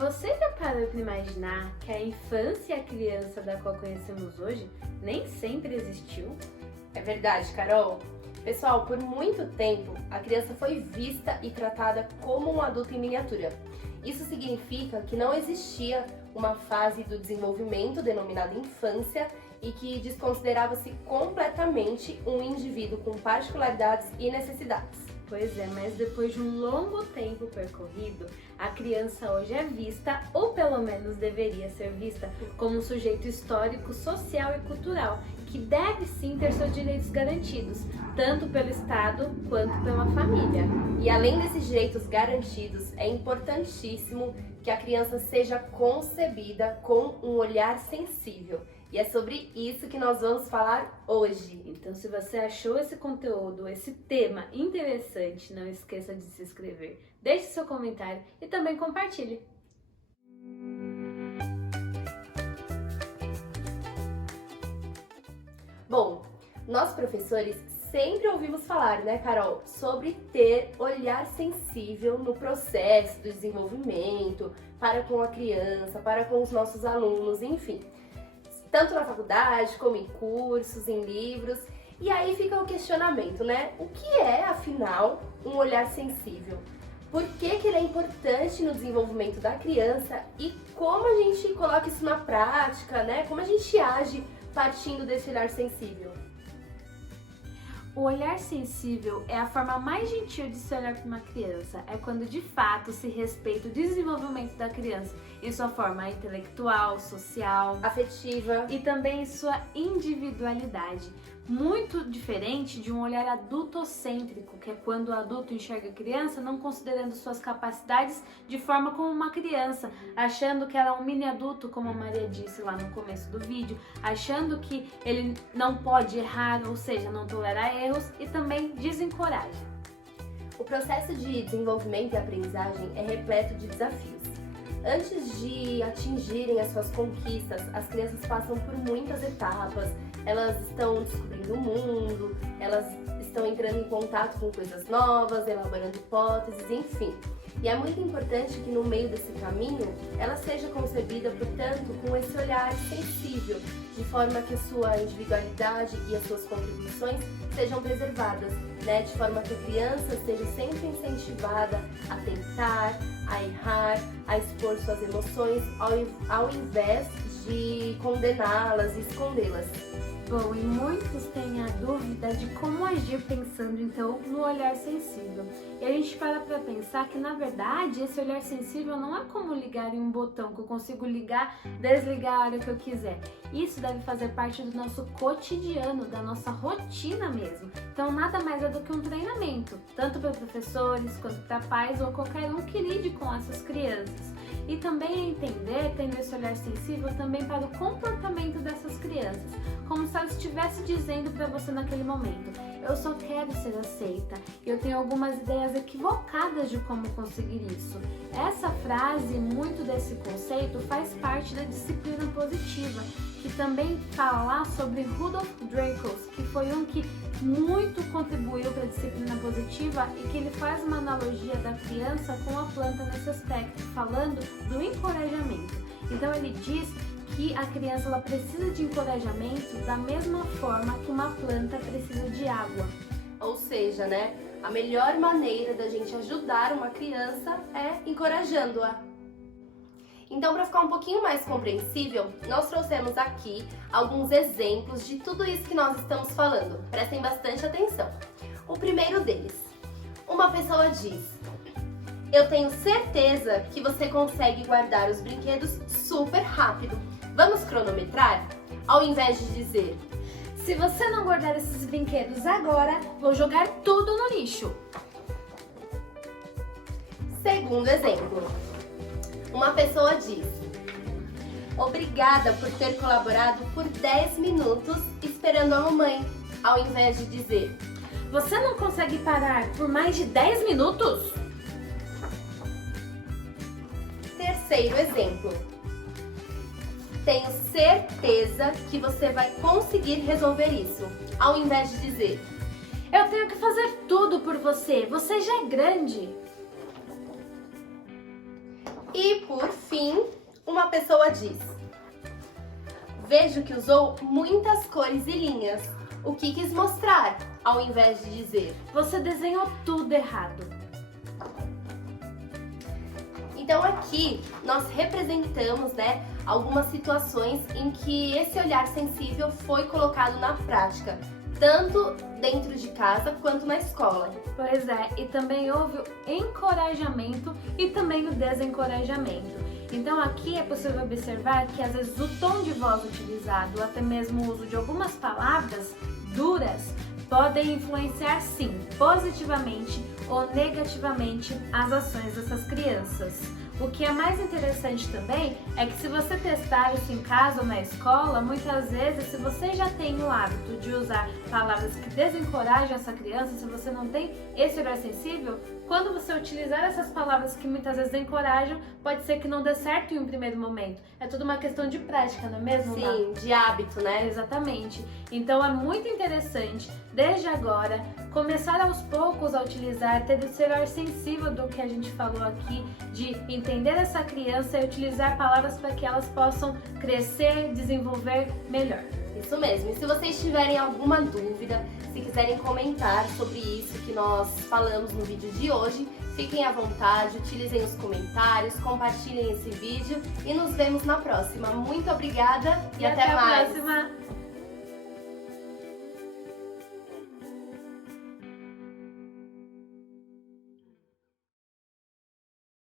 Você já parou para imaginar que a infância e a criança da qual conhecemos hoje nem sempre existiu? É verdade, Carol. Pessoal, por muito tempo, a criança foi vista e tratada como um adulto em miniatura. Isso significa que não existia uma fase do desenvolvimento denominada infância e que desconsiderava-se completamente um indivíduo com particularidades e necessidades. Pois é, mas depois de um longo tempo percorrido, a criança hoje é vista, ou pelo menos deveria ser vista, como um sujeito histórico, social e cultural, que deve sim ter seus direitos garantidos, tanto pelo Estado quanto pela família. E além desses direitos garantidos, é importantíssimo que a criança seja concebida com um olhar sensível. E é sobre isso que nós vamos falar hoje. Então, se você achou esse conteúdo, esse tema interessante, não esqueça de se inscrever, deixe seu comentário e também compartilhe. Bom, nós professores sempre ouvimos falar, né, Carol, sobre ter olhar sensível no processo do desenvolvimento, para com a criança, para com os nossos alunos, enfim. Tanto na faculdade, como em cursos, em livros. E aí fica o questionamento, né? O que é, afinal, um olhar sensível? Por que ele é importante no desenvolvimento da criança e como a gente coloca isso na prática, né? Como a gente age partindo desse olhar sensível? O olhar sensível é a forma mais gentil de se olhar para uma criança. É quando de fato se respeita o desenvolvimento da criança em sua forma intelectual, social, Afetiva e também em sua individualidade. Muito diferente de um olhar adultocêntrico, que é quando o adulto enxerga a criança não considerando suas capacidades de forma como uma criança, achando que ela é um mini adulto, como a Maria disse lá no começo do vídeo, achando que ele não pode errar, ou seja, não tolera erros, e também desencoraja. O processo de desenvolvimento e aprendizagem é repleto de desafios. Antes de atingirem as suas conquistas, as crianças passam por muitas etapas. Elas estão descobrindo o mundo, elas estão entrando em contato com coisas novas, elaborando hipóteses, enfim. E é muito importante que no meio desse caminho ela seja concebida, portanto, com esse olhar sensível, de forma que a sua individualidade e as suas contribuições sejam preservadas, né? De forma que a criança seja sempre incentivada a tentar, a errar, a expor suas emoções, ao invés de condená-las e escondê-las. Bom, e muitos têm a dúvida de como agir pensando então no olhar sensível. E a gente para pensar que na verdade esse olhar sensível não é como ligar em um botão que eu consigo ligar, desligar a hora que eu quiser. Isso deve fazer parte do nosso cotidiano, da nossa rotina mesmo. Então nada mais é do que um treinamento, tanto para professores quanto para pais ou qualquer um que lide com essas crianças. E também entender, tendo esse olhar sensível, também para o comportamento dessas crianças, como se ela estivesse dizendo para você naquele momento: eu só quero ser aceita, eu tenho algumas ideias equivocadas de como conseguir isso. Essa frase, muito desse conceito, faz parte da disciplina positiva, que também fala lá sobre Rudolf Dreikels, que foi um que muito contribuiu para a disciplina positiva e que ele faz uma analogia da criança com a planta nesse aspecto, falando do encorajamento. Então ele diz que a criança ela precisa de encorajamento da mesma forma que uma planta precisa de água. Ou seja, né, a melhor maneira da gente ajudar uma criança é encorajando-a. Então, para ficar um pouquinho mais compreensível, nós trouxemos aqui alguns exemplos de tudo isso que nós estamos falando. Prestem bastante atenção. O primeiro deles, uma pessoa diz: eu tenho certeza que você consegue guardar os brinquedos super rápido. Vamos cronometrar? Ao invés de dizer: se você não guardar esses brinquedos agora, vou jogar tudo no lixo. Segundo exemplo, uma pessoa diz: obrigada por ter colaborado por 10 minutos esperando a mamãe. Ao invés de dizer: você não consegue parar por mais de 10 minutos? Terceiro exemplo, tenho certeza que você vai conseguir resolver isso. Ao invés de dizer: eu tenho que fazer tudo por você, você já é grande. E por fim, uma pessoa diz: vejo que usou muitas cores e linhas. O que quis mostrar, ao invés de dizer? Você desenhou tudo errado. Então aqui nós representamos, né, algumas situações em que esse olhar sensível foi colocado na prática, tanto dentro de casa quanto na escola. Pois é, e também houve o encorajamento e também o desencorajamento. Então aqui é possível observar que às vezes o tom de voz utilizado, ou até mesmo o uso de algumas palavras duras, podem influenciar sim, positivamente ou negativamente as ações dessas crianças. O que é mais interessante também é que se você testar isso em casa ou na escola, muitas vezes, se você já tem o hábito de usar palavras que desencorajam essa criança, se você não tem esse olhar sensível, quando você utilizar essas palavras que muitas vezes encorajam, pode ser que não dê certo em um primeiro momento. É tudo uma questão de prática, não é mesmo? Sim, de hábito, né? Exatamente. Então é muito interessante, desde agora, começar aos poucos a utilizar, ter esse olhar sensível do que a gente falou aqui, de entender essa criança e utilizar palavras para que elas possam crescer, desenvolver melhor. Isso mesmo. E se vocês tiverem alguma dúvida, se quiserem comentar sobre isso que nós falamos no vídeo de hoje, fiquem à vontade, utilizem os comentários, compartilhem esse vídeo e nos vemos na próxima. Muito obrigada e até mais! Próxima.